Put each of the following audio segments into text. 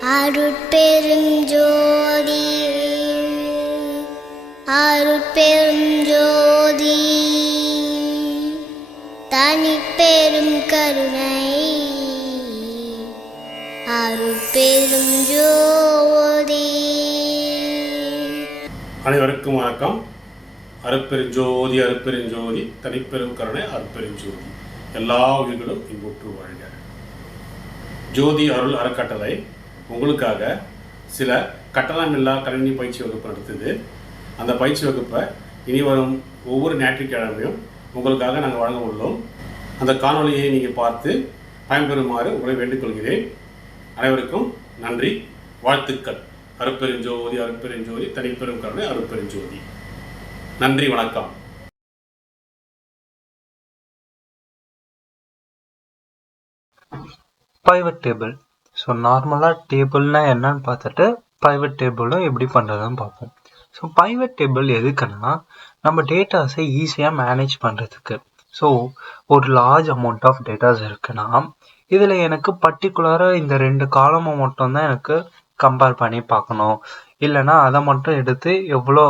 அருட்பெருஞ்சோதி அருட்பெருஞ்சோதி தனிப்பெரும் கருணை அருட்பெரும் ஜோதி. அனைவருக்கும் வணக்கம். அருப்பெருஞ்சோதி அருப்பெருஞ்சோதி தனிப்பெரும் கருணை அருப்பெருஞ்சோதி எல்லா உயிர்களும் இன்புற்று வாழ்க. ஜோதி அருள் அறக்கட்டளை உங்களுக்காக சில கட்டணமில்லா கணினி பயிற்சி வகுப்பு நடத்துது. அந்த பயிற்சி வகுப்பை இனி வரும் ஒவ்வொரு ஞாயிற்றுக்கிழமையும் உங்களுக்காக நாங்கள் வழங்க உள்ளோம். அந்த காணொளியை நீங்கள் பார்த்து பயன்பெறுமாறு உங்களை வேண்டிக்கொள்கிறேன் அனைவருக்கும் நன்றி. வாழ்த்துக்கள். அருப்பெருஞ்சோதி அருப்பெருஞ்சோதி தனிப்பெரும் கருணை அருப்பெருஞ்சோதி நன்றி வணக்கம். டேபிள் ஸோ நார்மலாக டேபிள்னால் என்னன்னு பார்த்துட்டு ப்ரைவேட் டேபிளும் எப்படி பண்ணுறதுன்னு பார்ப்போம். ஸோ ப்ரைவேட் டேபிள் எதுக்குன்னா நம்ம டேட்டாஸை ஈஸியாக மேனேஜ் பண்ணுறதுக்கு ஸோ ஒரு லார்ஜ் அமௌண்ட் ஆஃப் டேட்டாஸ் இருக்குன்னா இதில் எனக்கு பர்டிகுலராக இந்த ரெண்டு காலமை மட்டும்தான் எனக்கு கம்பேர் பண்ணி பார்க்கணும். இல்லைன்னா அதை மட்டும் எடுத்து எவ்வளோ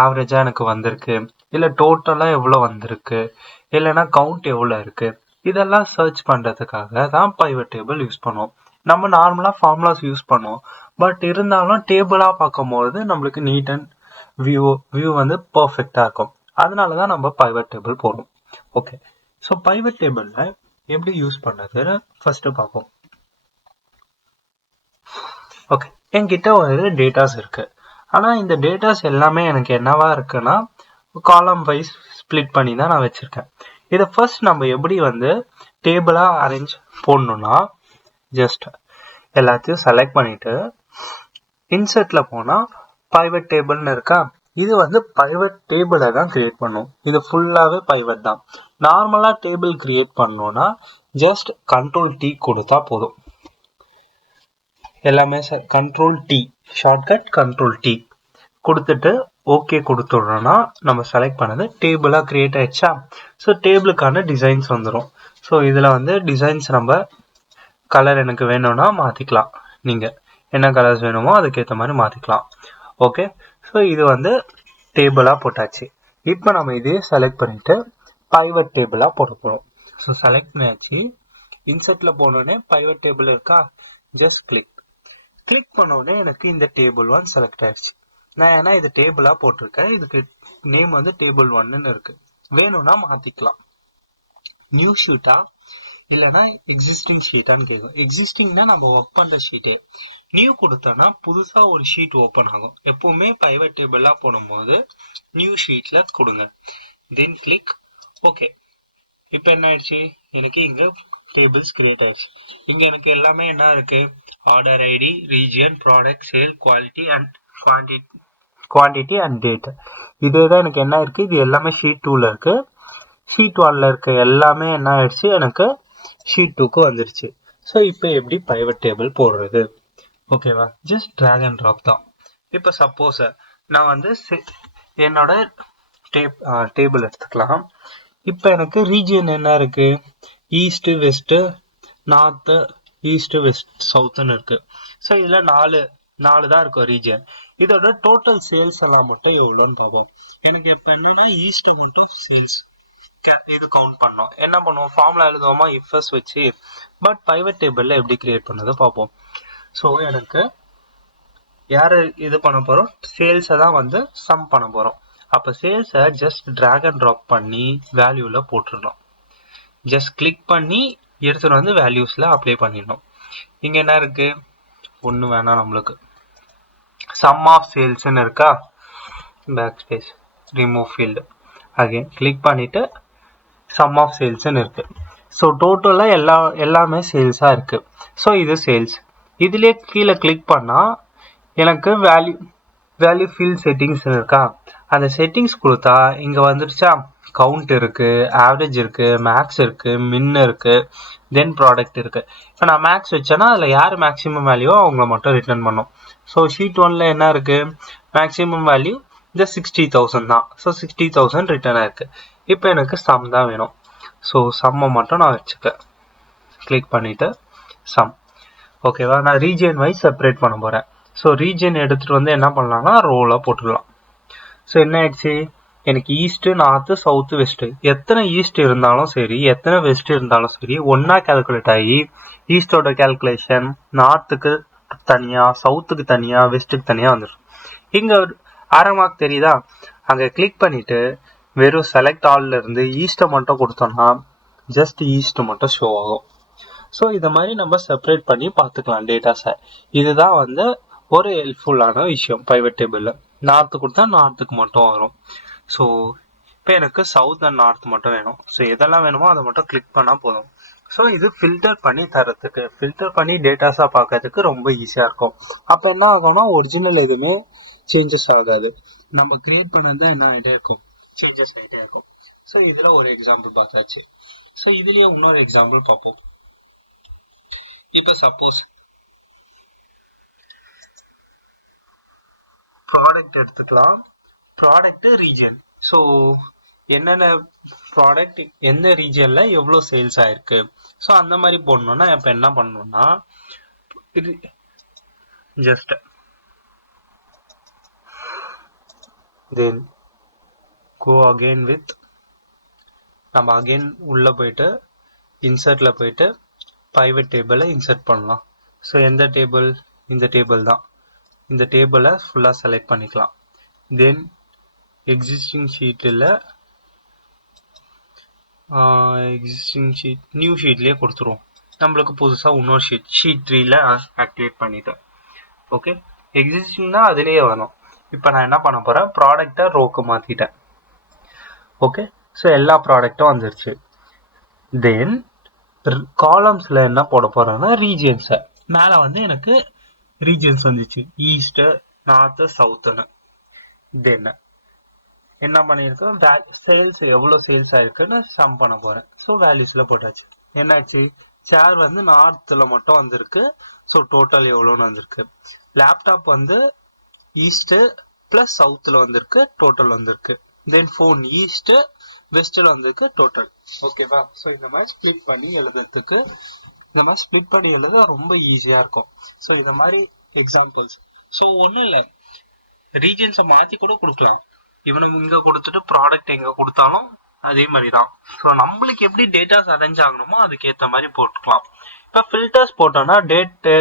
ஆவரேஜாக எனக்கு வந்திருக்கு? இல்லை டோட்டலாக எவ்வளோ வந்திருக்கு? இல்லைன்னா கவுண்ட் எவ்வளோ இருக்குது இதெல்லாம் சர்ச் பண்ணுறதுக்காக தான் பைவட் டேபிள் யூஸ் பண்ணுவோம். நம்ம நார்மலாக ஃபார்முலாஸ் யூஸ் பண்ணுவோம். பட் இருந்தாலும் டேபிளாக பார்க்கும்போது நம்மளுக்கு நீட் அண்ட் வியூ வியூ வந்து பர்ஃபெக்டாக இருக்கும். அதனால தான் நம்ம பைவட் டேபிள் போடுறோம். ஓகே ஸோ பைவட் டேபிளில் எப்படி யூஸ் பண்ணுறதுன்னு ஃபஸ்ட்டு பார்ப்போம். ஓகே என்கிட்ட ஒரு டேட்டாஸ் இருக்குது ஆனால் இந்த டேட்டாஸ் எல்லாமே எனக்கு என்னவா இருக்குன்னா காலம் வைஸ் ஸ்ப்ளிட் பண்ணி தான் நான் வச்சுருக்கேன். இதை ஃபர்ஸ்ட் நம்ம எப்படி வந்து டேபிளாக அரேஞ்ச் போடணும்னா ஜஸ்ட் எல்லாத்தையும் செலக்ட் பண்ணிட்டு இன்செர்ட்ல போனால் பைவட் டேபிள்னு இருக்கா? இது வந்து பைவட் டேபிளை தான் கிரியேட் பண்ணும். இது ஃபுல்லாகவே பைவட் தான். நார்மலாக டேபிள் கிரியேட் பண்ணோன்னா ஜஸ்ட் கண்ட்ரோல் டி கொடுத்தா போதும். எல்லாமே control T shortcut control T கொடுத்துட்டு ஓகே கொடுத்துட்றோன்னா நம்ம செலக்ட் பண்ணது டேபிளாக கிரியேட் ஆயிடுச்சா? ஸோ டேபிளுக்கான டிசைன்ஸ் வந்துடும் ஸோ இதில் வந்து டிசைன்ஸ் நம்ம கலர் எனக்கு வேணும்னா மாற்றிக்கலாம் நீங்கள் என்ன கலர்ஸ் வேணுமோ அதுக்கேற்ற மாதிரி மாற்றிக்கலாம் ஓகே ஸோ இது வந்து டேபிளாக போட்டாச்சு. இப்போ நம்ம இதே செலக்ட் பண்ணிவிட்டு பைவட் டேபிளாக போட போகிறோம் ஸோ செலக்ட் பண்ணியாச்சு. இன்செர்ட்டில் போனோடனே பைவட் டேபிள் இருக்கா? ஜஸ்ட் கிளிக் கிளிக் பண்ணோடனே எனக்கு இந்த டேபிள் ஒன் செலக்ட் ஆயிடுச்சு. நான் ஏன்னா இது டேபிளாக போட்டிருக்கேன். இதுக்கு நேம் வந்து டேபிள் ஒன்னு இருக்கு. வேணும்னா மாற்றிக்கலாம் நியூ ஷூட்டாக இல்லைன்னா எக்ஸிஸ்டிங் ஷீட்டான்னு கேட்கும் எக்ஸிஸ்டிங்னா நம்ம ஒர்க் பண்ணுற ஷீட்டே நியூ கொடுத்தோன்னா புதுசாக ஒரு ஷீட் ஓப்பன் ஆகும். எப்போவுமே பைவட் டேபிளாக போடும்போது நியூ ஷீட்டில் கொடுங்க. தென் கிளிக் ஓகே இப்போ என்ன ஆயிடுச்சு? எனக்கு இங்கே டேபிள்ஸ் கிரியேட் ஆயிடுச்சு. இங்கே எனக்கு எல்லாமே என்ன இருக்கு? Order ID region product sale quality and quantity quantity and date இது தான் எனக்கு என்ன இருக்குது இது எல்லாமே ஷீட் டூவில் இருக்குது ஷீட் ஒனில் இருக்க எல்லாமே என்ன ஆயிடுச்சு? எனக்கு ஷீட் டூக்கு வந்துருச்சு. ஸோ இப்போ எப்படி ப்ரைவேட் டேபிள் போடுறது? ஓகேவா ஜஸ்ட் ட்ராக் அண்ட் ட்ராப் தான். இப்போ சப்போஸ் நான் வந்து என்னோட டேப் டேபிள் எடுத்துக்கலாம். இப்போ எனக்கு ரீஜியன் என்ன இருக்கு? East west north east west சவுத்துன்னு இருக்கு. ஸோ இதில் நாலு நாலு தான் இருக்கும் ரீஜியன் இதோட டோட்டல் சேல்ஸ் எல்லாம் மட்டும் எவ்வளோன்னு பார்ப்போம். எனக்கு இப்போ என்னன்னா ஈஸ்ட் மட்டும் சேல்ஸ் இது கவுண்ட் பண்ணோம். என்ன பண்ணுவோம்? ஃபார்முலா எழுதுவோமா? இஃப்எஸ் வச்சு பட் பைவட் டேபிளில் எப்படி கிரியேட் பண்ணதை பார்ப்போம். ஸோ எனக்கு யார் இது பண்ண போகிறோம் சேல்ஸை தான் வந்து சம் பண்ண போகிறோம் அப்போ சேல்ஸை ஜஸ்ட் ட்ராக் அண்ட் ட்ராப் பண்ணி வேல்யூவில் போட்டுடணும் ஜஸ்ட் கிளிக் பண்ணி எடுத்துகிட்டு வந்து வேல்யூஸில் அப்ளை பண்ணிடணும். இங்கே என்ன இருக்குது ஒன்று வேணாம் நம்மளுக்கு. சம் ஆஃப் சேல்ஸ்னு இருக்கா? Back space remove field again click பண்ணிவிட்டு சம் ஆஃப் சேல்ஸ்னு இருக்குது ஸோ டோட்டலாக எல்லா எல்லாமே சேல்ஸாக இருக்குது ஸோ இது சேல்ஸ் இதுலேயே கீழே கிளிக் பண்ணால் எனக்கு வேல்யூ வேல்யூ ஃபீல்ட் செட்டிங்ஸ் இருக்கா? அந்த செட்டிங்ஸ் கொடுத்தா இங்கே வந்துடுச்சா கவுண்ட் இருக்குது ஆவரேஜ் இருக்குது மேக்ஸ் இருக்குது மின் இருக்குது தென் ப்ராடக்ட் இருக்குது இப்போ நான் மேக்ஸ் வச்சேன்னா அதில் யார் மேக்ஸிமம் வேல்யூவோ அவங்கள மட்டும் ரிட்டர்ன் பண்ணும். ஸோ ஷீட் ஒன்ல என்ன இருக்குது மேக்ஸிமம் வேல்யூ இந்த சிக்ஸ்டி தௌசண்ட் தான். ஸோ சிக்ஸ்டி தௌசண்ட் ரிட்டர்ன் இருக்குது இப்போ எனக்கு சம் தான் வேணும். ஸோ சம்மை மட்டும் நான் வச்சுக்கேன் கிளிக் பண்ணிவிட்டு சம் ஓகேவா நான் ரீஜியன் வைஸ் செப்பரேட் பண்ண போகிறேன் ஸோ ரீஜியன் எடுத்துகிட்டு வந்து என்ன பண்ணலாம்னா ரோலாக போட்டுடலாம். ஸோ என்ன ஆயிடுச்சு? எனக்கு ஈஸ்ட்டு நார்த்து சவுத்து வெஸ்ட்டு எத்தனை ஈஸ்ட் இருந்தாலும் சரி எத்தனை வெஸ்ட் இருந்தாலும் சரி ஒன்றா கால்குலேட் ஆகி ஈஸ்டோட கால்குலேஷன் நார்த்துக்கு தனியாக சவுத்துக்கு தனியாக வெஸ்ட்டுக்கு தனியாக வந்துடும் இங்கே அரை மார்க் தெரியுதா? அங்கே கிளிக் பண்ணிவிட்டு வெறும் செலக்ட் ஆல்ல இருந்து ஈஸ்ட்டை மட்டும் கொடுத்தோம்னா ஜஸ்ட் ஈஸ்ட் மட்டும் ஷோ ஆகும். ஸோ இதை மாதிரி நம்ம செப்பரேட் பண்ணி பார்த்துக்கலாம் டேட்டாஸை இதுதான் வந்து ஒரு ஹெல்ப்ஃபுல்லான விஷயம் பைவட் டேபிளில் நார்த்து கொடுத்தா நார்த்துக்கு மட்டும் வரும். ஸோ இப்போ எனக்கு சவுத் அண்ட் நார்த் மட்டும் வேணும். ஸோ எதெல்லாம் வேணுமோ அதை மட்டும் கிளிக் பண்ணால் போதும். ஸோ இது ஃபில்டர் பண்ணி தரத்துக்கு ஃபில்டர் பண்ணி டேட்டாஸாக பார்க்கறதுக்கு ரொம்ப ஈஸியாக இருக்கும். அப்போ என்ன ஆகும்னா ஒரிஜினல் எதுவுமே சேஞ்சஸ் ஆகாது. நம்ம கிரியேட் பண்ணது தான் என்ன ஆகிட்டே இருக்கும். சேஞ்சஸ் ஆகிட்டே இருக்கும். ஸோ இதில் ஒரு எக்ஸாம்பிள் பார்த்தாச்சு. ஸோ இதுலேயே இன்னொரு எக்ஸாம்பிள் பார்ப்போம். இப்போ சப்போஸ் ப்ராடக்ட் எடுத்துக்கலாம். ப்ராடக்ட் ரீஜன் ஸோ என்னென்ன ப்ராடக்ட் எந்த ரீஜனில் எவ்வளோ சேல்ஸ் ஆயிருக்கு? ஸோ அந்த மாதிரி போடணும்னா இப்போ என்ன பண்ணணும்னா இது just then go again with நம்ம அகெயின் உள்ளே போயிட்டு இன்சர்ட்டில் போயிட்டு பைவட் டேபிளை இன்சர்ட் பண்ணலாம். ஸோ எந்த டேபிள் இந்த டேபிள் தான். இந்த டேபிளை ஃபுல்லாக செலக்ட் பண்ணிக்கலாம். தென் எக்ஸிஸ்டிங் ஷீட்டில் எக்ஸிஸ்டிங் ஷீட் நியூ ஷீட்லேயே கொடுத்துருவோம். நம்மளுக்கு புதுசாக இன்னொரு ஷீட் ஷீட் த்ரீல ஆக்டிவேட் பண்ணிட்டேன் ஓகே எக்ஸிஸ்டிங்னா அதுலேயே வரும் இப்போ நான் என்ன பண்ண போகிறேன் ப்ராடக்டை ரோக்கு மாற்றிட்டேன் ஓகே ஸோ எல்லா ப்ராடக்ட்டும் வந்துருச்சு. தென் காலம்ஸ்ல என்ன போட போறேன்னா ரீஜியன்ஸை மேலே வந்து எனக்கு ரீஜியன்ஸ் வந்துச்சு. ஈஸ்ட்டு நார்த்து சவுத்துன்னு தென் என்ன பண்ணியிருக்கோம் சேல்ஸ் எவ்வளோ சேல்ஸ் ஆயிருக்குன்னு சம் பண்ண போறேன். ஸோ வேல்யூஸ்ல போட்டாச்சு. என்னாச்சு? சேர் வந்து நார்த்தில் மட்டும் வந்திருக்கு. ஸோ டோட்டல் எவ்வளோன்னு வந்திருக்கு. லேப்டாப் வந்து ஈஸ்ட்டு ப்ளஸ் சவுத்தில் வந்திருக்கு. டோட்டல் வந்திருக்கு. தென் ஃபோன் ஈஸ்ட் வெஸ்ட்ல வந்திருக்கு டோட்டல் ஓகேவா ஸோ இந்த மாதிரி ஸ்ப்ளிட் பண்ணி எழுதுறதுக்கு இந்த மாதிரி ஸ்ப்ளிட் பண்ணி எழுத ரொம்ப ஈஸியாக இருக்கும். ஸோ இந்த மாதிரி எக்ஸாம்பிள்ஸ் ஸோ ஒன்றும் இல்லை. ரீஜன்ஸை மாற்றி கூட கொடுக்கலாம். இவனை இங்கே கொடுத்துட்டு ப்ராடக்ட் எங்கே கொடுத்தாலும் அதே மாதிரி தான். ஸோ நம்மளுக்கு எப்படி டேட்டாஸ் அரேஞ்ச் ஆகணுமோ அதுக்கேற்ற மாதிரி போட்டுக்கலாம். இப்போ ஃபில்டர்ஸ் போட்டோம்னா டேட்டு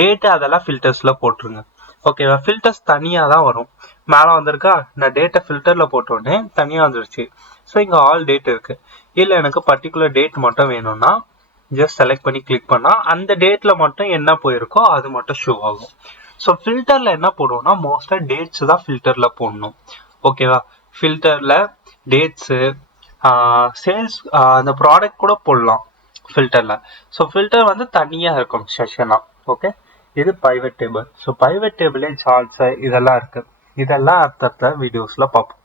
டேட்டு அதெல்லாம் ஃபில்டர்ஸில் போட்டுருங்க. ஓகேவா ஃபில்டர்ஸ் தனியாக தான் வரும். மேலே வந்திருக்கா? நான் டேட்டை ஃபில்டரில் போட்டோடனே தனியாக வந்துருச்சு. ஸோ இங்கே ஆல் டேட் இருக்குது இல்லை எனக்கு பர்டிகுலர் டேட் மட்டும் வேணும்னா ஜஸ்ட் செலக்ட் பண்ணி கிளிக் பண்ணால் அந்த டேட்டில் மட்டும் என்ன போயிருக்கோ அது மட்டும் ஷோ ஆகும். ஸோ ஃபில்டரில் என்ன போடுவோம்னா மோஸ்ட்டாக டேட்ஸ் தான் ஃபில்டரில் போடணும். ஓகேவா ஃபில்டரில் டேட்ஸு சேல்ஸ் அந்த ப்ராடக்ட் கூட போடலாம் ஃபில்டரில் ஸோ ஃபில்டர் வந்து தனியாக இருக்கும் செஷனாக ஓகே இது பைவட் டேபிள் ஸோ பைவட் டேபிளே சார்ட்ஸு இதெல்லாம் இருக்கு. இதெல்லாம் அடுத்தடுத்த வீடியோஸ்ல பார்ப்போம்.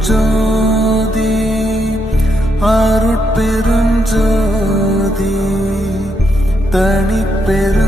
அருட்பெருஞ்சோதி அருட்பெருஞ்சோதி தனி பெரு